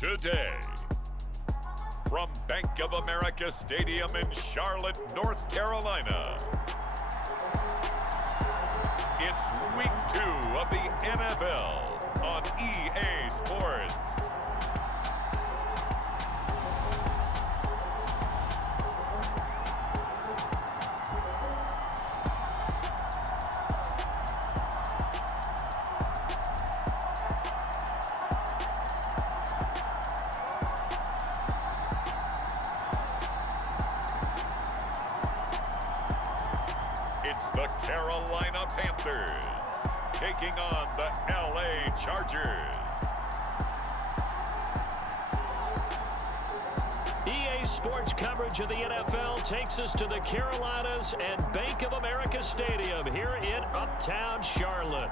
today. From Bank of America Stadium in Charlotte, North Carolina, it's Week 2 of the NFL on EA Sports. It's the Carolina Panthers taking on the LA Chargers. EA Sports coverage of the NFL takes us to the Carolinas and Bank of America Stadium here in Uptown Charlotte.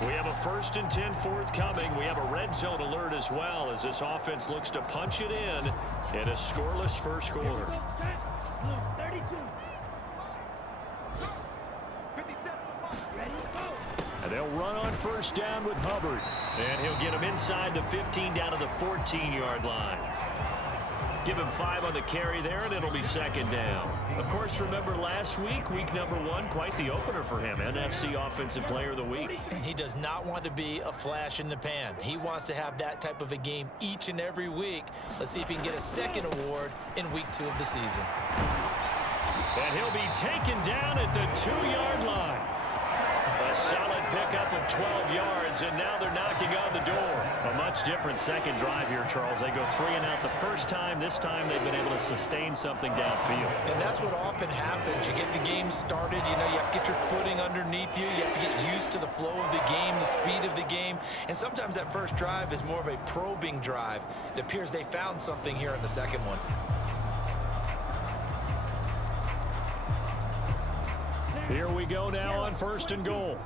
We have a 1st and 10 forthcoming. We have a red zone alert as well as this offense looks to punch it in a scoreless first quarter. And they'll run on first down with Hubbard. And he'll get him inside the 15 down to the 14-yard line. Give him 5 on the carry there, and it'll be 2nd down. Of course, remember last week, week number 1, quite the opener for him. NFC Offensive Player of the Week. And he does not want to be a flash in the pan. He wants to have that type of a game each and every week. Let's see if he can get a 2nd award in week 2 of the season. And he'll be taken down at the 2-yard line. A solid pickup of 12 yards, and now they're knocking on the door. A much different second drive here, Charles. They go 3 and out the first time. This time they've been able to sustain something downfield. And that's what often happens. You get the game started. You know, you have to get your footing underneath you. You have to get used to the flow of the game, the speed of the game. And sometimes that first drive is more of a probing drive. It appears they found something here in the second one. Here we go now on 1st and goal.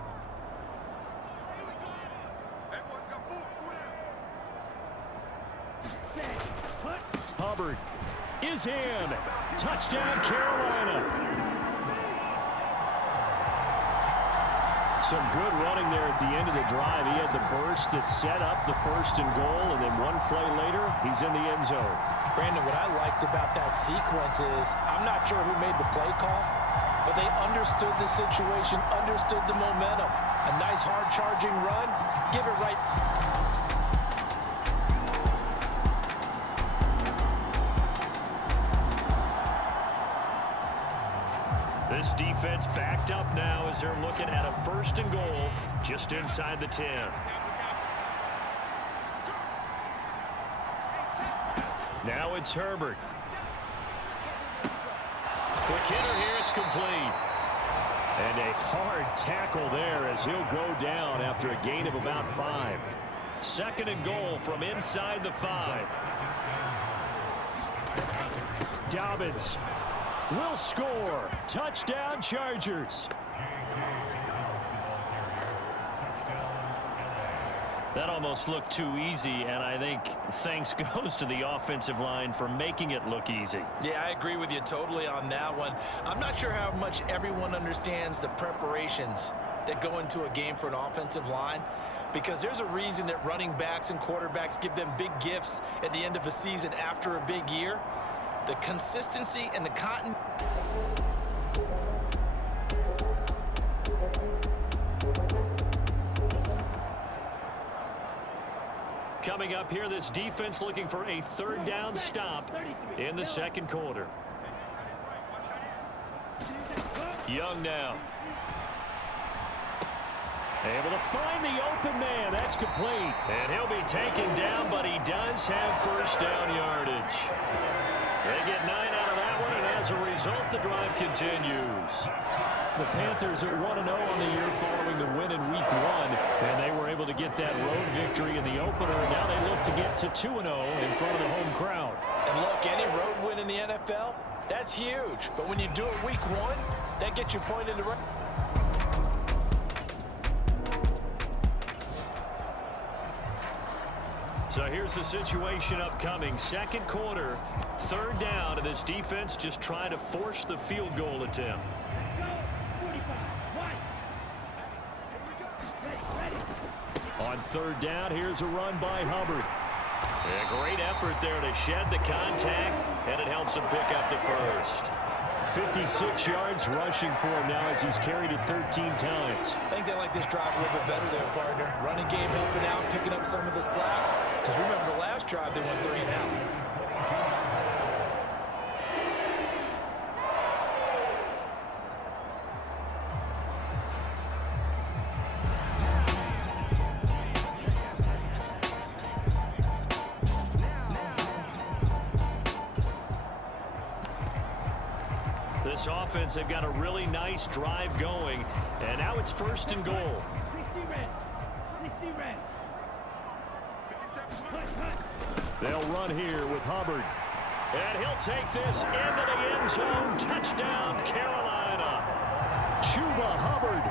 Hubbard is in. Touchdown, Carolina. Some good running there at the end of the drive. He had the burst that set up the 1st and goal, and then one play later, he's in the end zone. Brandon, what I liked about that sequence is I'm not sure who made the play call, but they understood the situation, understood the momentum. A nice hard-charging run. Give it right. This defense backed up now as they're looking at a 1st and goal just inside the 10. Now it's Herbert. Quick hitter here, it's complete. And a hard tackle there as he'll go down after a gain of about 5. 2nd and goal from inside the 5. Dobbins will score. Touchdown, Chargers. That almost looked too easy, and I think thanks goes to the offensive line for making it look easy. Yeah, I agree with you totally on that one. I'm not sure how much everyone understands the preparations that go into a game for an offensive line, because there's a reason that running backs and quarterbacks give them big gifts at the end of the season after a big year. The consistency and the continuity. Coming up here, this defense looking for a 3rd down stop in the 2nd quarter. Young now. Able to find the open man. That's complete. And he'll be taken down, but he does have 1st down yardage. They get 9 out of that one, and as a result, the drive continues. The Panthers are 1-0 on the year following the win in Week 1. get that road victory in the opener. Now they look to get to 2-0 in front of the home crowd. And look, any road win in the NFL, that's huge. But when you do it week one, that gets you pointed to right. So here's the situation upcoming. Second quarter, third down, and this defense just trying to force the field goal attempt. On third down, here's a run by Hubbard. A great effort there to shed the contact, and it helps him pick up the first. 56 yards rushing for him now as he's carried it 13 times. I think they like this drive a little bit better there, partner. Running game helping out, picking up some of the slack. Because remember, the last drive, they went 3 and out. This offense, they've got a really nice drive going, and now it's first and goal. 60 red. 60 red. They'll run here with Hubbard. And he'll take this into the end zone. Touchdown, Carolina. Chuba Hubbard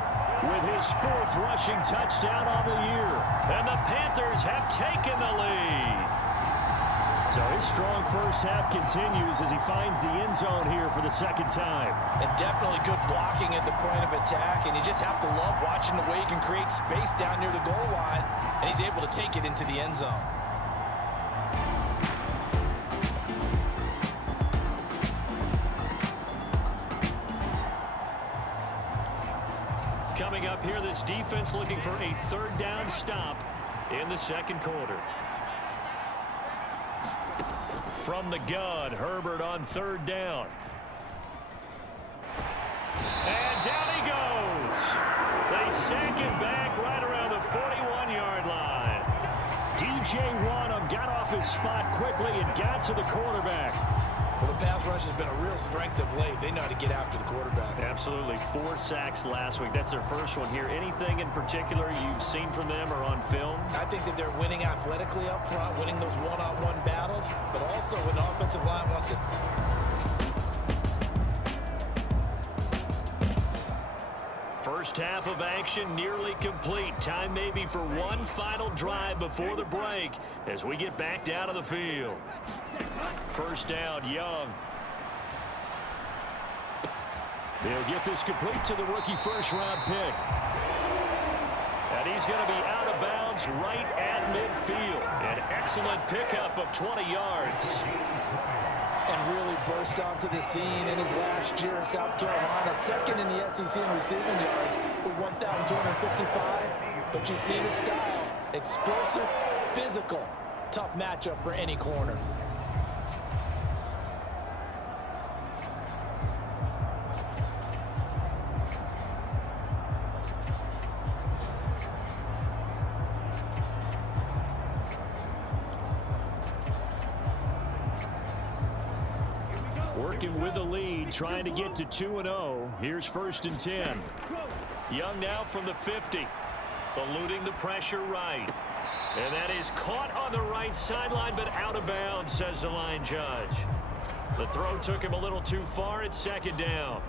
with his 4th rushing touchdown on the year. And the Panthers have taken the lead. So his strong first half continues as he finds the end zone here for the second time. And definitely good blocking at the point of attack. And you just have to love watching the way he can create space down near the goal line. And he's able to take it into the end zone. Coming up here, this defense looking for a third down stop in the second quarter. From the gun, Herbert on third down. And down he goes. They sack him back right around the 41-yard line. DJ Wanham got off his spot quickly and got to the quarterback. Well, the pass rush has been a real strength of late. They know how to get after the quarterback. Absolutely. 4 sacks last week. That's their first one here. Anything in particular you've seen from them or on film? I think that they're winning athletically up front, winning those one-on-one battles, but also when the offensive line wants to. First half of action nearly complete. Time maybe for one final drive before the break as we get back down to the field. First down, Young. They'll get this complete to the rookie first-round pick. And he's going to be out of bounds right at midfield. An excellent pickup of 20 yards. And really burst onto the scene in his last year in South Carolina. Second in the SEC in receiving yards with 1,255. But you see the style. Explosive, physical. Tough matchup for any corner. Working with the lead, trying to get to 2-0. Here's first and 10. Young now from the 50. Eluding the pressure right. And that is caught on the right sideline, but out of bounds, says the line judge. The throw took him a little too far. It's second down.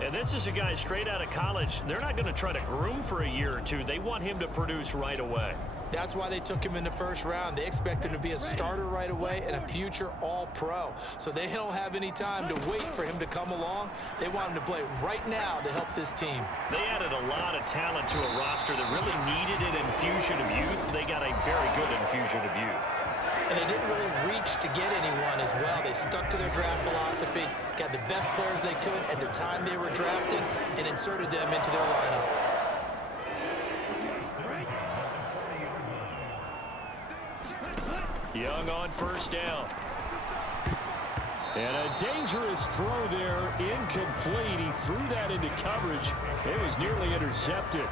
And this is a guy straight out of college. They're not going to try to groom for a year or two. They want him to produce right away. That's why they took him in the first round. They expect him to be a starter right away and a future all-pro. So they don't have any time to wait for him to come along. They want him to play right now to help this team. They added a lot of talent to a roster that really needed an infusion of youth. They got a very good infusion of youth. And they didn't really reach to get anyone as well. They stuck to their draft philosophy, got the best players they could at the time they were drafted, and inserted them into their lineup. Young on first down. And a dangerous throw there, incomplete. He threw that into coverage. It was nearly intercepted.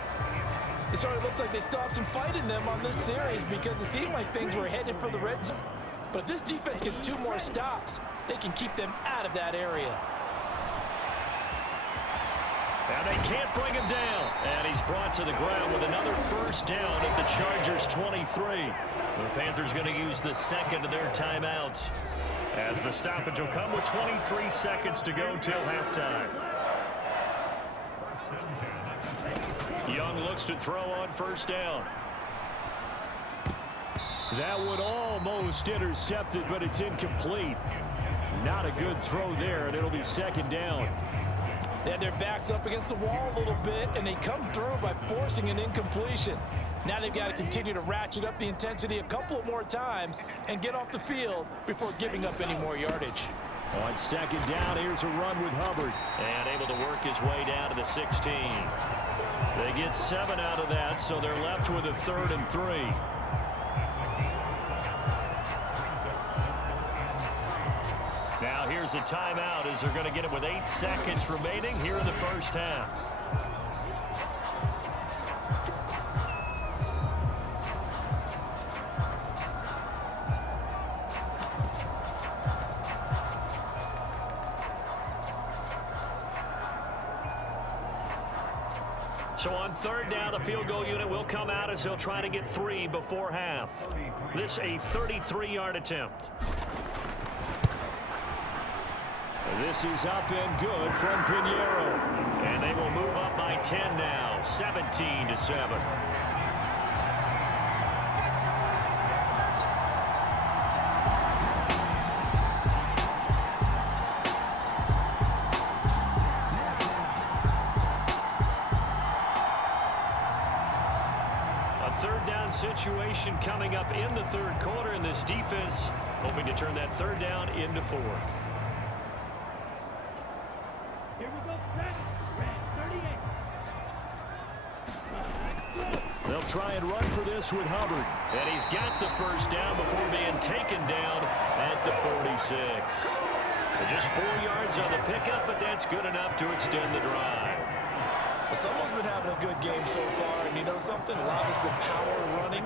It sort of looks like they still have some fight in them on this series because it seemed like things were headed for the red zone. But if this defense gets 2 more stops, they can keep them out of that area. And they can't bring him down. And he's brought to the ground with another first down at the Chargers' 23. The Panthers going to use the second of their timeouts, as the stoppage will come with 23 seconds to go till halftime. Young looks to throw on first down. That one almost intercepted, but it's incomplete. Not a good throw there, and it'll be second down. They had their backs up against the wall a little bit, and they come through by forcing an incompletion. Now they've got to continue to ratchet up the intensity a couple of more times and get off the field before giving up any more yardage. On second down, here's a run with Hubbard. And able to work his way down to the 16. They get 7 out of that, so they're left with a 3rd and 3. Now here's a timeout as they're going to get it with 8 seconds remaining here in the first half. So on third down, the field goal unit will come out as they'll try to get 3 before half. This a 33-yard attempt. This is up and good from Pinheiro. And they will move up by 10 now, 17-7. A third down situation coming up in the third quarter, and this defense hoping to turn that third down into 4th. They'll try and run for this with Hubbard. And he's got the first down before being taken down at the 46. Just 4 yards on the pickup, but that's good enough to extend the drive. Well, someone's been having a good game so far, and you know something? A lot of it's been power running.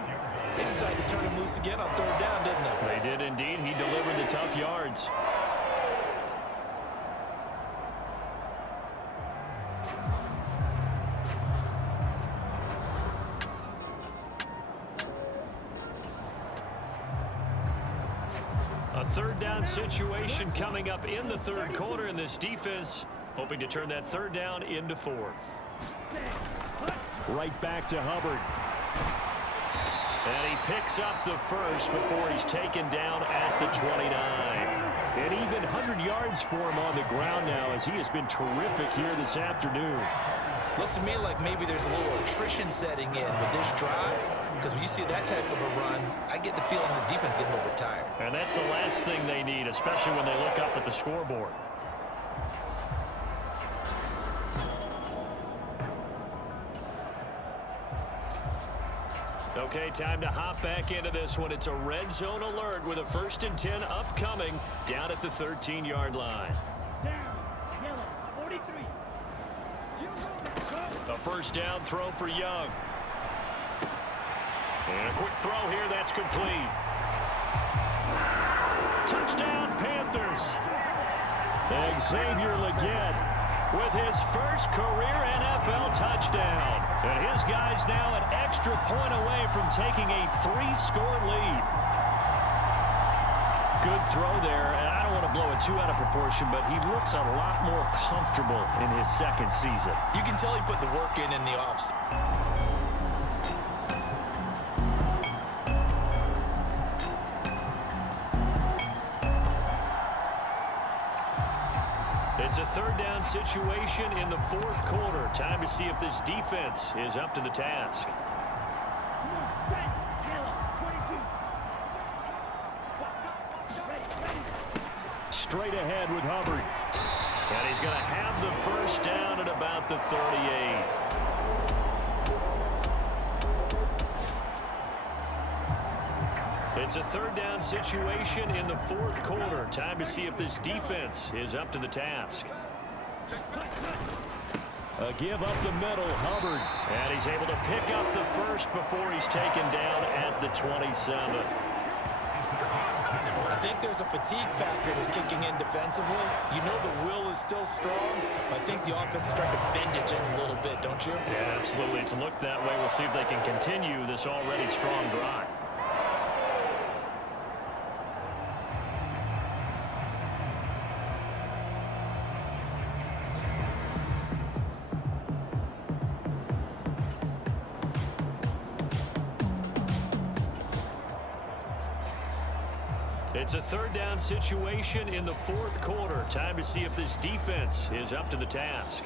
They decided to turn him loose again on third down, didn't they? They did indeed. He delivered the tough yards. A third down situation coming up in the third quarter, and this defense hoping to turn that third down into 4th. Right back to Hubbard. And he picks up the first before he's taken down at the 29. And even 100 yards for him on the ground now, as he has been terrific here this afternoon. Looks to me like maybe there's a little attrition setting in with this drive, because when you see that type of a run, I get the feeling the defense getting a little bit tired. And that's the last thing they need, especially when they look up at the scoreboard. Okay, time to hop back into this one. It's a red zone alert with a 1st and 10 upcoming down at the 13-yard line. Down. Yellow. 43. A first down throw for Young. And a quick throw here, that's complete. Touchdown, Panthers. Xavier Legette with his first career NFL touchdown. And his guys now an extra point away from taking a 3-score lead. Good throw there, and I don't want to blow it too out of proportion, but he looks a lot more comfortable in his second season. You can tell he put the work in the offseason. It's a third down situation in the fourth quarter. Time to see if this defense is up to the task. straight ahead with Hubbard. And he's going to have the first down at about the 38. It's a third down situation in the fourth quarter. Time to see if this defense is up to the task. A give up the middle, Hubbard. And he's able to pick up the first before he's taken down at the 27. I think there's a fatigue factor that's kicking in defensively. You know the will is still strong, but I think the offense is starting to bend it just a little bit, don't you? Yeah, absolutely. It's looked that way. We'll see if they can continue this already strong drive. It's a third down situation in the fourth quarter. Time to see if this defense is up to the task.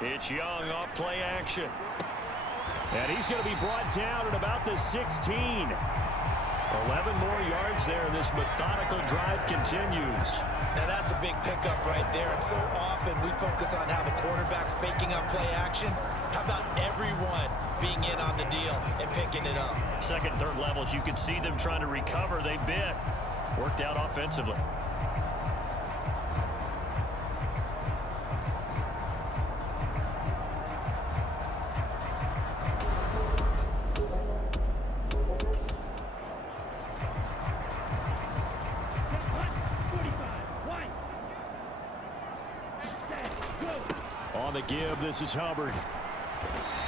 It's Young off play action. And he's going to be brought down at about the 16. 11 more yards there. This methodical drive continues. Now that's a big pickup right there, and so often we focus on how the quarterback's faking up play action. How about everyone being in on the deal and picking it up? Second, third levels, you can see them trying to recover. They bit. Worked out offensively. On the give, this is Hubbard.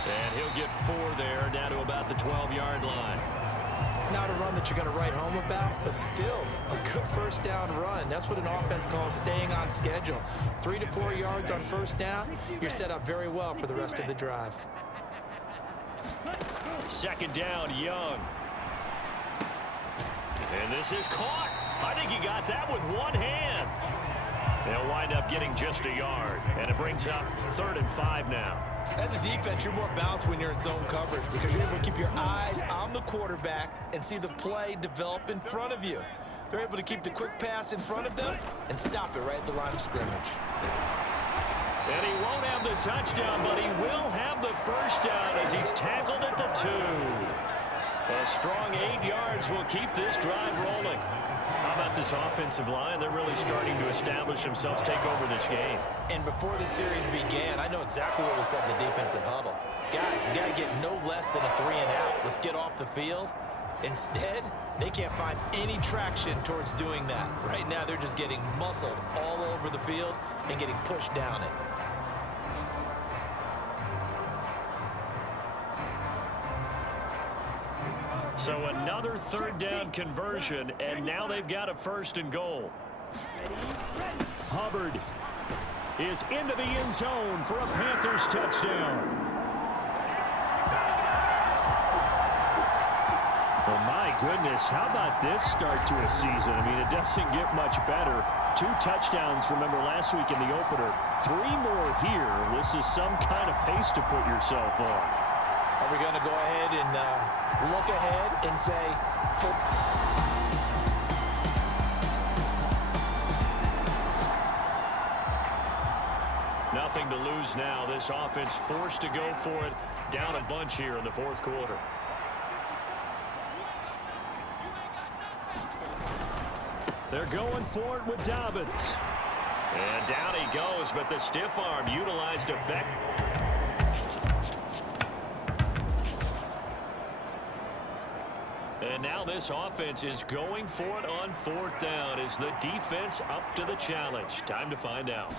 And he'll get 4 there, down to about the 12-yard line. Not a run that you're going to write home about, but still a good first down run. That's what an offense calls staying on schedule. 3 to 4 yards on first down, you're set up very well for the rest of the drive. Second down, Young. And this is caught. I think he got that with one hand. They'll wind up getting just a yard, and it brings up 3rd and 5 now. As a defense, you're more balanced when you're in zone coverage because you're able to keep your eyes on the quarterback and see the play develop in front of you. They're able to keep the quick pass in front of them and stop it right at the line of scrimmage. And he won't have the touchdown, but he will have the first down as he's tackled at the 2. A strong 8 yards will keep this drive rolling. How about this offensive line? They're really starting to establish themselves, take over this game. And before the series began, I know exactly what was said in the defensive huddle. Guys, we got to get no less than a 3 and out. Let's get off the field. Instead, they can't find any traction towards doing that. Right now, they're just getting muscled all over the field and getting pushed down it. So another 3rd down conversion, and now they've got a 1st and goal. Hubbard is into the end zone for a Panthers touchdown. Oh, my goodness. How about this start to a season? I mean, it doesn't get much better. 2 touchdowns, remember, last week in the opener. 3 more here. This is some kind of pace to put yourself on. Are we going to go ahead and look ahead and say, nothing to lose now. This offense forced to go for it. Down a bunch here in the 4th quarter. They're going for it with Dobbins. And down he goes, but the stiff arm utilized effect. And now this offense is going for it on 4th down. Is the defense up to the challenge? Time to find out.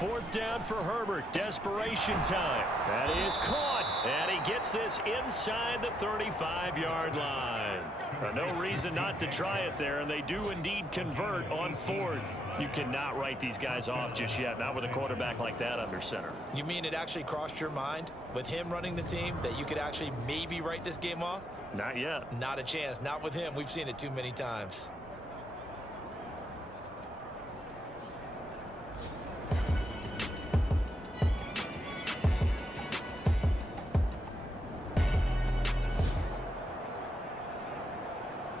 4th down for Herbert. Desperation time. That is caught. And he gets this inside the 35-yard line. No reason not to try it there, and they do indeed convert on 4th. You cannot write these guys off just yet, not with a quarterback like that under center. You mean it actually crossed your mind with him running the team that you could actually maybe write this game off? Not yet. Not a chance. Not with him. We've seen it too many times.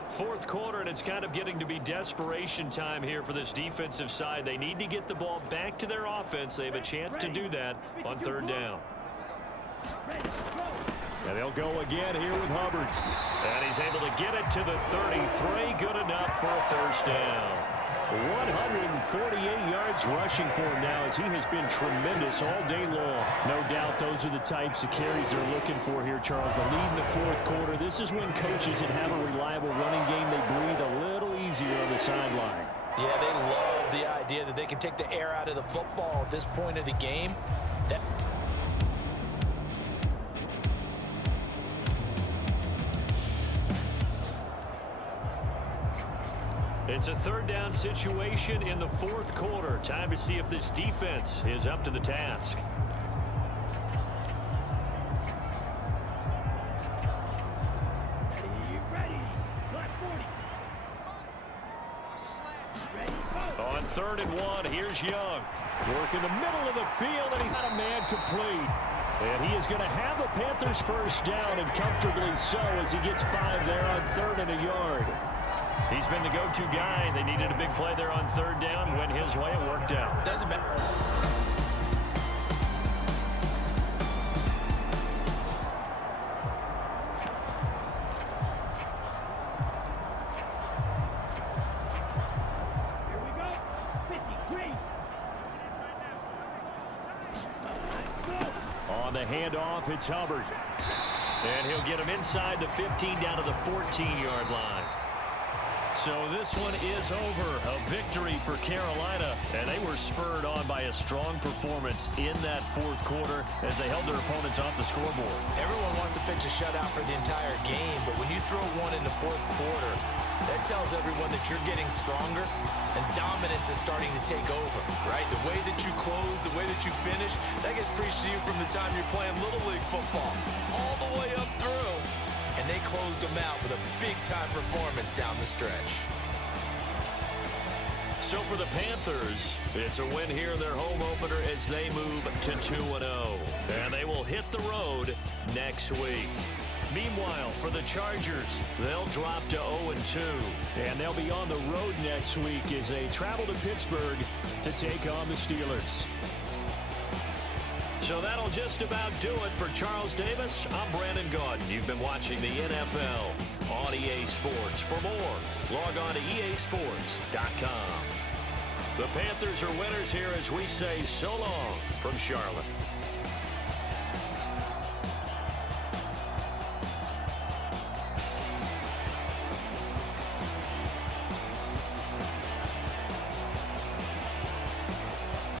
Fourth quarter, and it's kind of getting to be desperation time here for this defensive side. They need to get the ball back to their offense. They have a chance to do that on 3rd down. And they'll go again here with Hubbard. And he's able to get it to the 33. Good enough for a 1st down. 148 yards rushing for him now as he has been tremendous all day long. No doubt those are the types of carries they're looking for here, Charles. The lead in the fourth quarter. This is when coaches that have a reliable running game, they breathe a little easier on the sideline. Yeah, they love the idea that they can take the air out of the football at this point of the game. It's a third down situation in the fourth quarter. Time to see if this defense is up to the task. Ready. Black 40. On 3rd and 1, here's Young. Work in the middle of the field, and he's got a man complete. And he is going to have the Panthers first down, and comfortably so, as he gets 5 there on 3rd and a yard. He's been the go-to guy. They needed a big play there on 3rd down. Went his way. It worked out. Doesn't matter. Here we go. 53. On the handoff, it's Hubbard. And he'll get him inside the 15 down to the 14-yard line. So this one is over. A victory for Carolina, and they were spurred on by a strong performance in that fourth quarter as they held their opponents off the scoreboard. Everyone wants to pitch a shutout for the entire game, but when you throw one in the fourth quarter, that tells everyone that you're getting stronger and dominance is starting to take over, right? The way that you close, the way that you finish, that gets preached to you from the time you're playing Little League football all the way up through. And they closed them out with a big-time performance down the stretch. So for the Panthers, it's a win here in their home opener as they move to 2-0. And they will hit the road next week. Meanwhile, for the Chargers, they'll drop to 0-2. And they'll be on the road next week as they travel to Pittsburgh to take on the Steelers. So that'll just about do it for Charles Davis. I'm Brandon Gaudin. You've been watching the NFL on EA Sports. For more, log on to easports.com. The Panthers are winners here as we say so long from Charlotte.